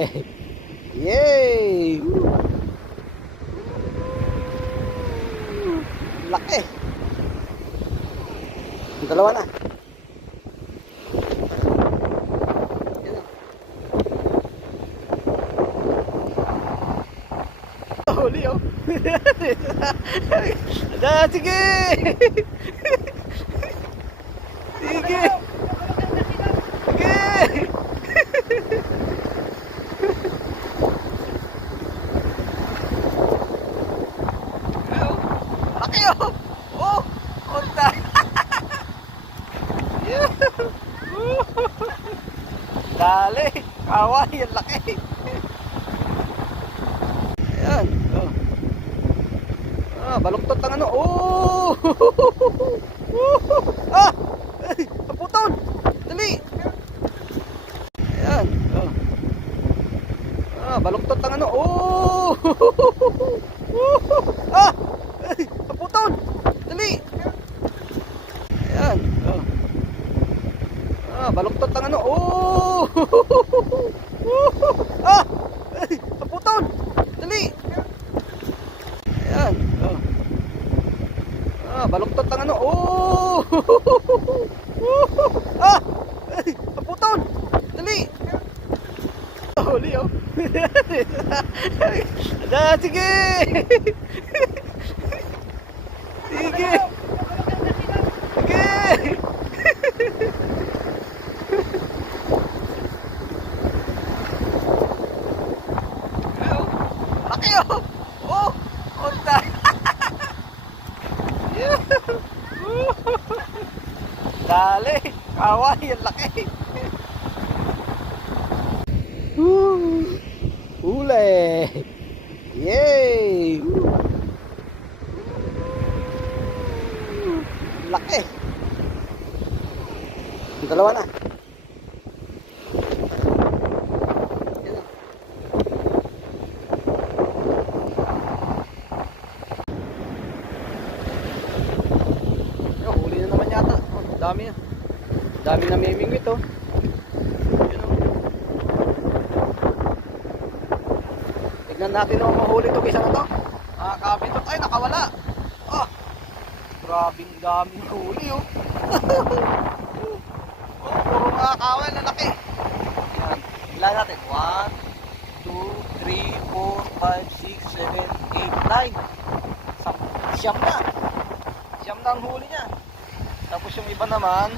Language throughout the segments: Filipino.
Yay! Laki. Yung Dalawa na. Huli oh. Sige. Sige. Sige. Laki oh! Oh! Punta! Dali! Kaway! Ang laki! Ayan! Oh. Ah, baluktot ang ano! Oh! Ah! Ay! Naputol! Dali! Ayan! Oh. Ah, baluktot ang ano! Oh! Ah! Ay! Naputol! Dali! Ayan! Oh. Ah, baluktot ang ano! Oh! Ah! Ay! Naputol! Dali! Ayan! Oh. Ah, baluktot ang ano! Oh! Ah! Ay! Naputol! Dali! Huli oh! Da, sige! Sige! Sige! Laki oh! Oh! Punta! Dali! Kaway! Ang laki! Woo! Huli! Yay! Laki! Dalawa na. Yo, huli na naman yata. Oh, dami na. Dami na mimingwit oh. Yun, oh. Tignan natin kung mahuli itong isa na to. Ah, kapito. Ay, nakawala. Oh. Grabing daming huli oh. oh, kawal na laki. Ilan natin? 1, 2, 3, 4, 5, 6, 7, 8, 9. Sa siyam na. Siyam na ang huli niya. Tapos yung iba naman,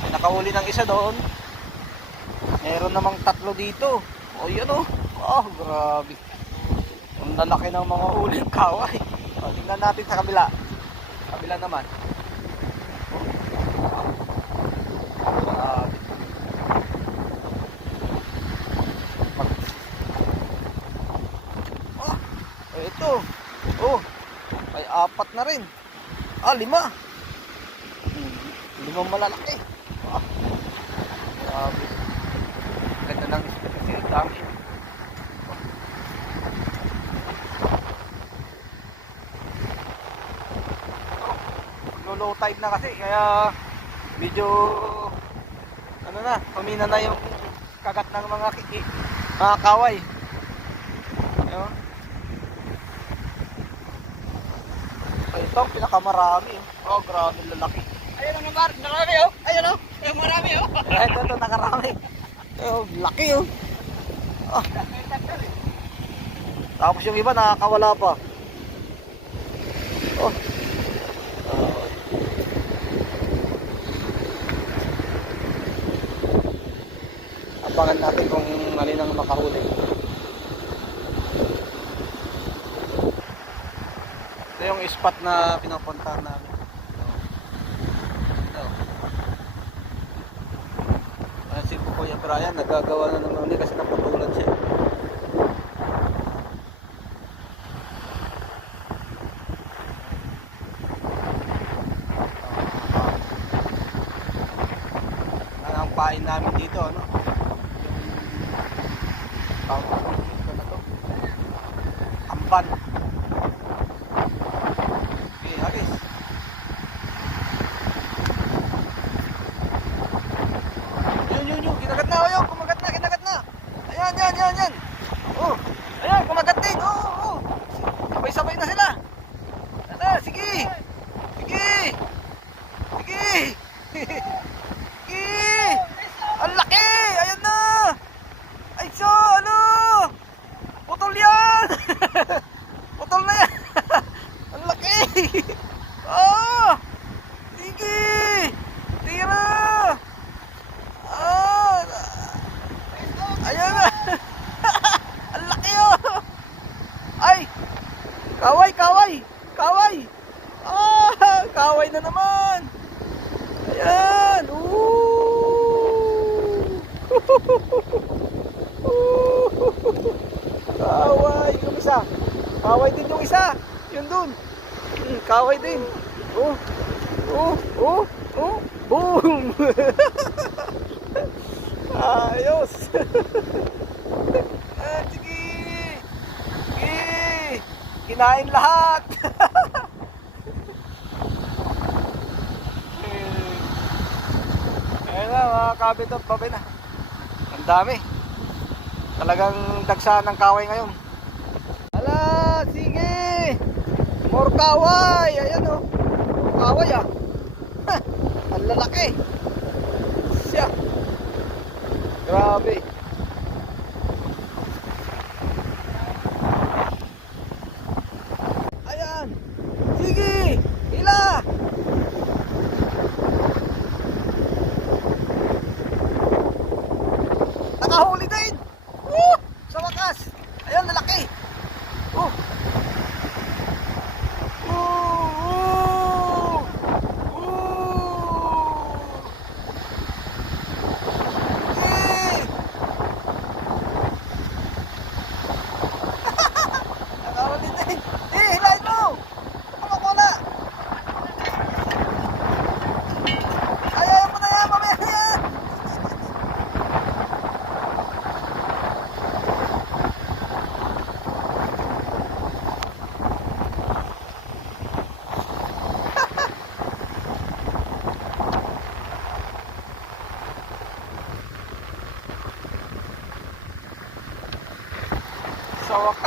may nakahuli ng isa doon. Meron namang tatlo dito. O yan o. Oh, grabe. Ang lalaki ng mga huling kaway. O, tingnan natin sa kabila. Kabila naman. Grabe. Oh, eh, ito. Oh, ay apat na rin. Ah, lima. Limang malalaki. Ah, grabe. Ganda ng isda kasi ang dami. Low tide na kasi kaya medyo ano na, pamina na yung kagat ng mga kiki, mga kaway. Ayun. Ito ang pinakamarami. Oh, grabe lalaki. Ayun ang naman, marami oh. Ayun oh. Ayun marami oh. Ito, ito, nakarami. Oh, laki oh. Ah. Tapos yung iba nakakawala pa. Oh. Ah. Abangan natin kung alin ang makahuli. Ito yung spot na pinapuntahan namin. Ito. Ayan si Kuya Brian, nagagawa na naman ulit kasi naputulan siya. Ano ang pain namin dito, ano? Ang ito na to. Amban. acá tengo. Kaway din. Oh. Oh, oh, oh. Boom! Ayos! ah, sige! Sige! Kinain lahat! Eh, Ayun na mga kabit at babay na. Ang dami. Talagang dagsa ng kaway ngayon. Ala, sige! More kaway! Ayan o. Oh. Kaway ah. Ha, Ang lalaki. Siya. Grabe. Ayan. Sige! Hila! Nakahuli! Woo! Sa wakas! Ayan, lalaki! Oh! Oh! Oh! Oh! Eh! Nakahuli din! Eh, hilahin mo! Baka wala! Ay, ayaw mo na yan! Mamaya na yan!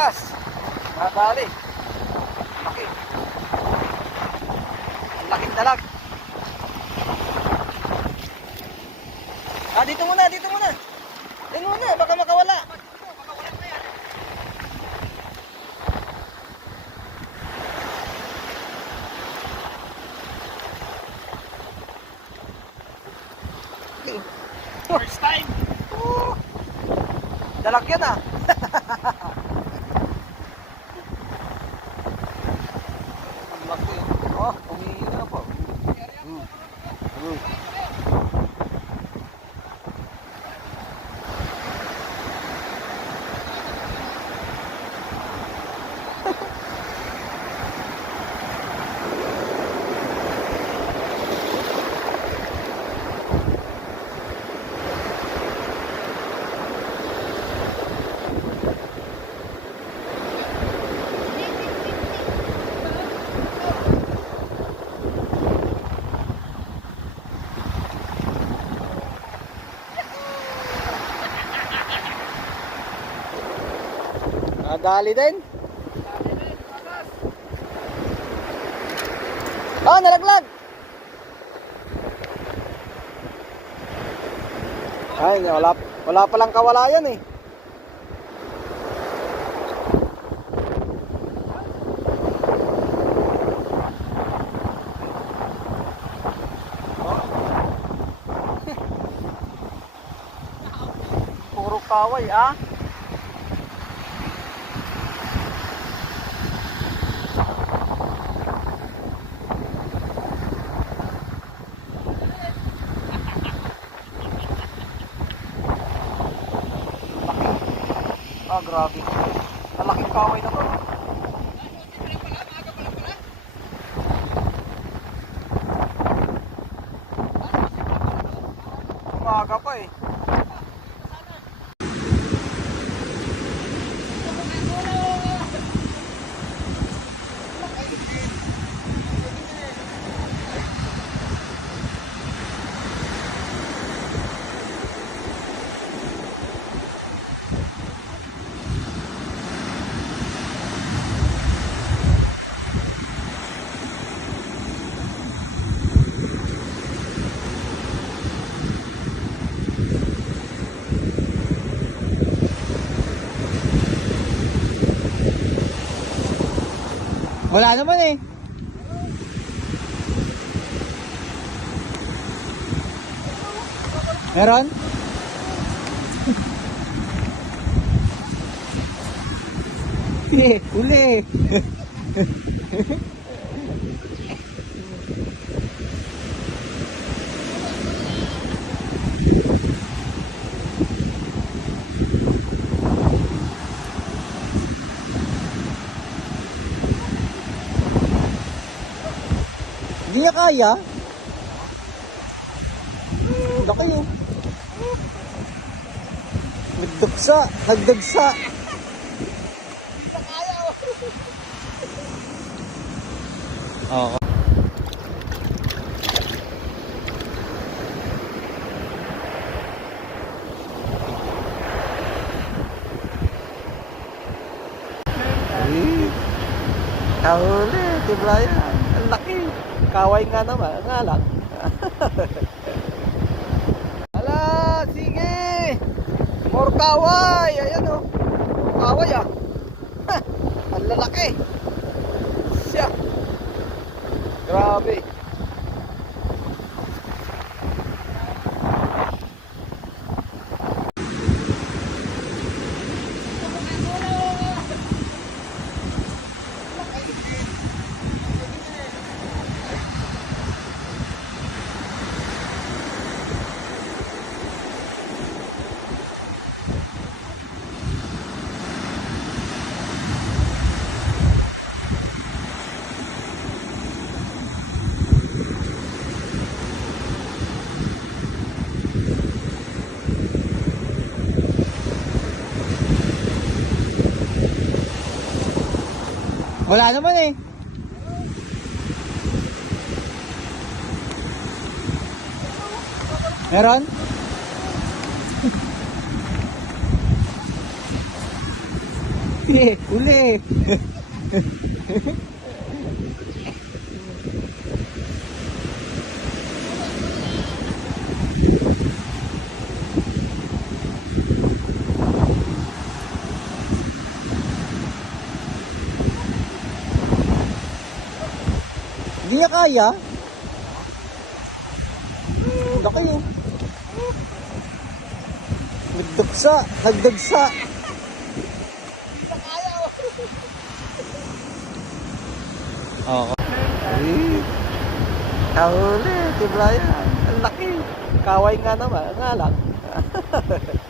Wakas, nadali. Laki. Ang laking dalag. Ah, dito muna, dito muna. Dito muna, baka makawala. First time. Oh, dalag yan ah. roof. Nadali din. Oh, nalaglag. Ay, wala, wala palang kawalayan eh. Puro kaway. Ah, grabe. Kaway na to. Umaga pa eh. Wala naman eh. Meron? Eh, uli. niya kaya. Laki oh. Nagdagsa, nagdagsa. Oo. Ay, kahuli, di Brian. Ang laki. Kaway nga naman, nga lang. Ala, sige. More kaway. Ayan o. Oh. Kaway ah. Ang lalaki. Siya. Grabe. Wala naman eh. Meron? Uli, uli. kaya. Laki oh. Nagdagsa, nagdagsa. Oo. Ay, kahuli, di Brian. Ang laki. Kaway nga naman, nga lang.